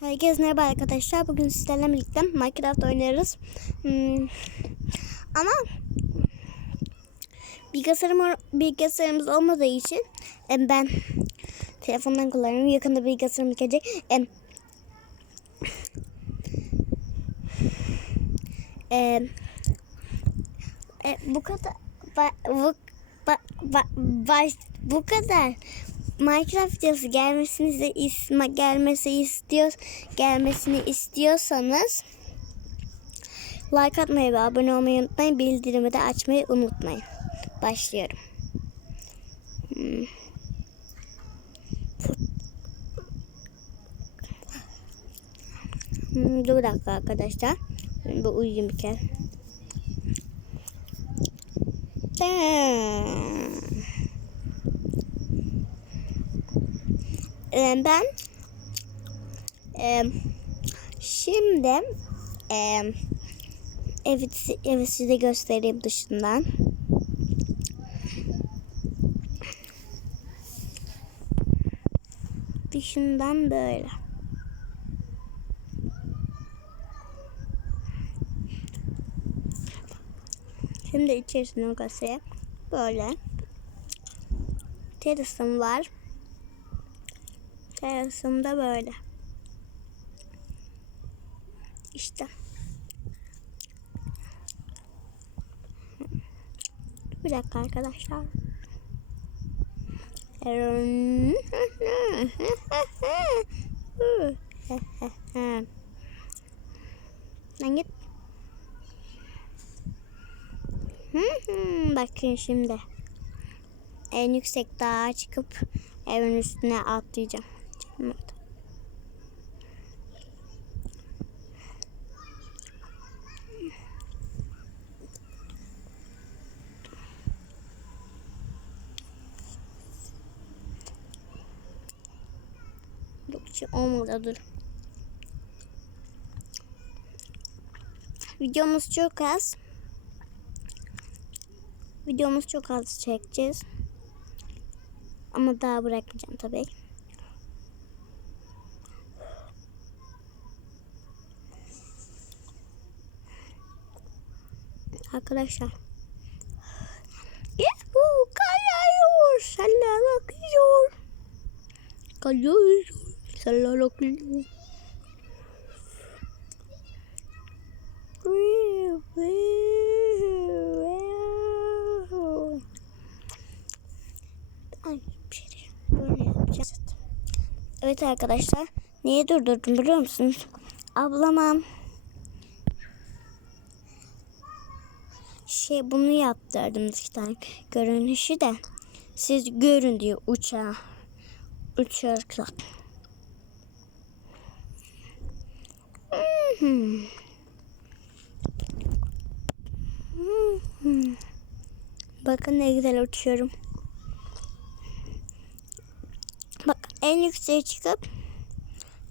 Herkese merhaba arkadaşlar. Bugün sizlerle birlikte Minecraft oynarız. Hmm, ama bilgisayarım, bilgisayarımız olmadığı için ben telefondan kullanıyorum. Yakında bilgisayarım gelecek. Em, em, e, bu kadar ba, bu, ba, ba, baş, bu kadar Minecraft videosu gelmesini de is- gelmesi istiyor gelmesini istiyorsanız like atmayı ve abone olmayı unutmayın. Bildirimi de açmayı unutmayın. Başlıyorum. Hmm. Hmm, dur dakika arkadaşlar. Ben bir uyuyayım bir kere. Hmm. Ee, ben e, şimdi e, evi, evi size göstereyim dışından. Dışından böyle. Şimdi içerisine kasaya böyle. Terasım var. Terasım da böyle. İşte. Bir dakika arkadaşlar. Lan git. Bakın şimdi. En yüksek dağa çıkıp evin üstüne atlayacağım. Orada. Yok şey olmadı dur. Videomuz çok az. Videomuz çok az çekeceğiz. Ama daha bırakmayacağım tabii. arkadaşlar. Yuhu kayıyor. Sallar akıyor. Kayıyor. Sallar akıyor. Şey evet arkadaşlar. Niye durdurdum biliyor musunuz? Ablamam. Şey bunu yaptırdım dıştan görünüşü de siz görün diyor uçağı. Hmm. Bakın ne güzel uçuyorum. Bak en yükseğe çıkıp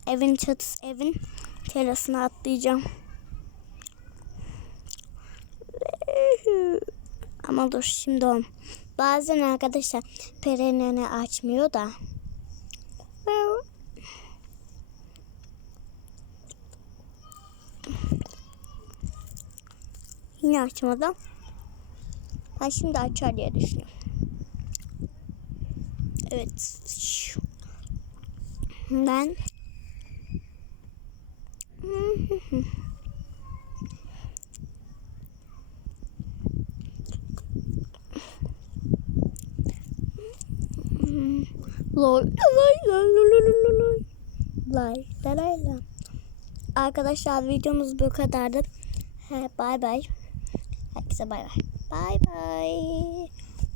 evin çatısı evin terasına atlayacağım. Ama dur şimdi o. Bazen arkadaşlar perenini açmıyor da. Yine açmadı. Ben şimdi açar diye düşünüyorum. Evet. Ben Lay lay lay lay lay lay. Lay lay. Arkadaşlar videomuz bu kadardı. Bay bay. Herkese bay bay. Bay bay.